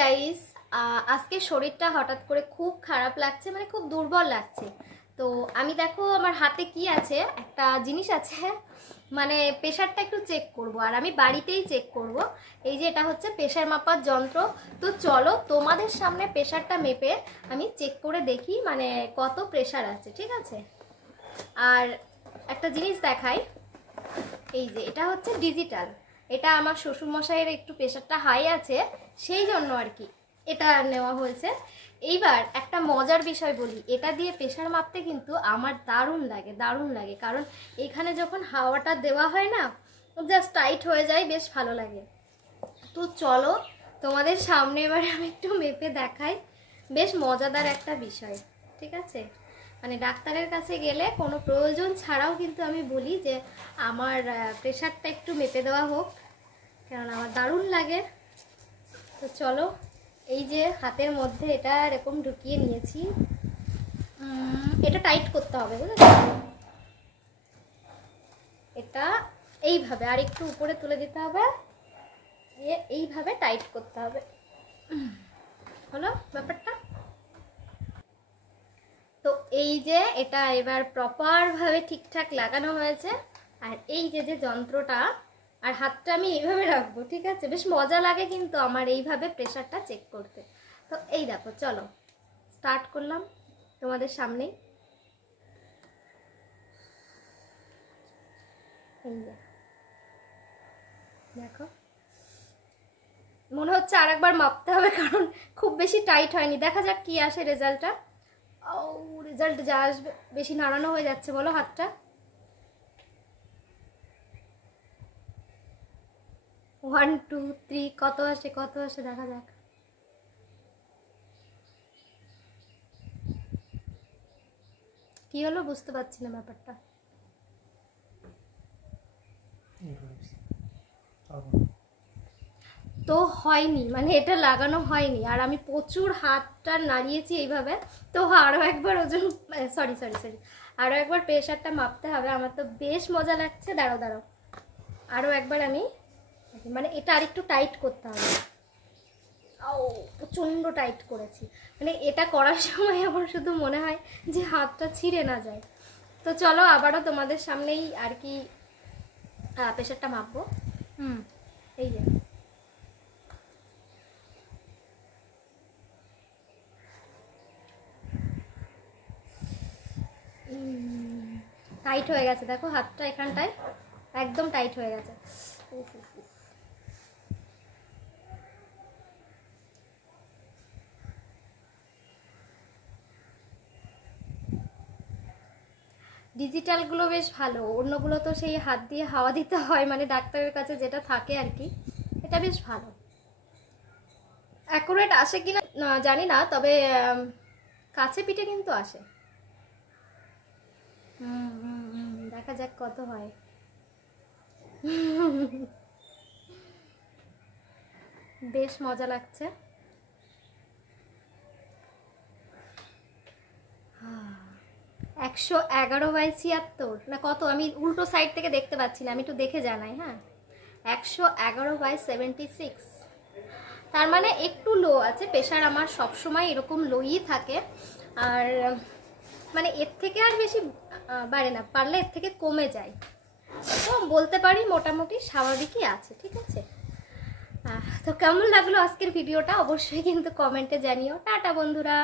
Guys, আজকে শরীরটা হঠাৎ করে খুব খারাপ লাগছে, মানে খুব দুর্বল লাগছে। তো আমি দেখো আমার হাতে কি আছে, একটা জিনিস আছে, মানে প্রেশারটা একটু চেক করব, আর আমি বাড়িতেই চেক করব। এই যে এটা হচ্ছে প্রেশার মাপার যন্ত্র। তো চলো তোমাদের সামনে প্রেশারটা মেপে আমি চেক করে দেখি মানে কত প্রেশার আছে, ঠিক আছে। আর একটা জিনিস দেখাই, এই যে এটা হচ্ছে ডিজিটাল। এটা আমার শ্বশুরমশাইয়ের একটু প্রেশারটা হাই আছে, সেই জন্য আর কি এটা নেওয়া হয়েছে। এইবার একটা মজার বিষয় বলি, এটা দিয়ে প্রেশার মাপতে কিন্তু আমার দারুণ লাগে, কারণ এখানে যখন হাওয়াটা দেওয়া হয় না, জাস্ট টাইট হয়ে যায়, বেশ ভালো লাগে। তো চলো তোমাদের সামনে এবার আমি একটু মেপে দেখাই, বেশ মজাদার একটা বিষয়, ঠিক আছে। মানে ডাক্তারের কাছে গেলে কোনো প্রয়োজন ছাড়াও কিন্তু আমি বলি যে আমার প্রেশারটা একটু মেপে দেওয়া হোক, কারণ আমার দারুণ লাগে। তো চলো, এই যে হাতের মধ্যে এটা এরকম ঢুকিয়ে নিয়েছি, এটা টাইট করতে হবে, বুঝেছো? এটা এইভাবে আর একটু উপরে তুলে দিতে হবে, এইভাবে টাইট করতে হবে, হলো ব্যাপারটা। তো এই যে এটা এবার প্রপারভাবে ঠিকঠাক লাগানো হয়েছে, আর এই যে যে যন্ত্রটা, আর হাতটা আমি এইভাবে রাখবো, ঠিক আছে। বেশ মজা লাগে কিন্তু আমার এইভাবে প্রেশারটা চেক করতে। তো এই দেখো, চলো স্টার্ট করলাম তোমাদের সামনেই। এই যে দেখো, মনে হচ্ছে আর একবার মাপতে হবে, কারণ খুব বেশি টাইট হয়নি। দেখা যাক কি আসে রেজাল্টটা। ও রেজাল্ট যা আসবে, বেশি নাড়ানো হয়ে যাচ্ছে বলো হাতটা। 1 2 3 কত আসে দেখা যাক। কি হলো বুঝতে পারছি না ব্যাপারটা। তো হয়নি, মানে এটা লাগানো হয়নি, আর আমি প্রচুর হাতটা নাড়িয়েছি এইভাবে। তো আরও একবার ওজন, সরি, আরও একবার প্রেশারটা মাপতে হবে। আমার তো বেশ মজা লাগছে। দাঁড়াও, আরও একবার আমি, মানে এটা আরেকটু টাইট করতে হবে। ও প্রচণ্ড টাইট করেছি, মানে এটা করার সময় আমার শুধু মনে হয় যে হাতটা ছিঁড়ে না যায়। তো চলো আবারও তোমাদের সামনেই আর কি প্রেশারটা মাপবো। এই যে টাইট হয়ে গেছে, দেখো হাতটা এখানটায় একদম টাইট হয়ে গেছে। ডিজিটালগুলো বেশ ভালো, অন্যগুলো তো সেই হাত দিয়ে হাওয়া দিতে হয়, মানে ডাক্তারের কাছে যেটা থাকে আর কি। এটা বেশ ভালো। অ্যাকুরেট আসে কিনা জানি না, তবে কাছে পিঠে কিন্তু আসে। দেখা যাক কত হয়। বেশ মজা লাগছে। 111/76 না কত, আমি উল্টো সাইড থেকে দেখতে পাচ্ছি না, আমি একটু দেখে জানাই। হ্যাঁ, 111/76। তার মানে একটু লো আছে প্রেশার। আমার সবসময় এরকম লোই থাকে, আর মানে এর থেকে আর বেশি বাড়ে না, পারলে এর থেকে কমে যায়। তো বলতে পারি মোটামুটি স্বাভাবিকই আছে, ঠিক আছে। তো কেমন লাগলো আজকের ভিডিওটা অবশ্যই কিন্তু কমেন্টে জানিও। টাটা বন্ধুরা।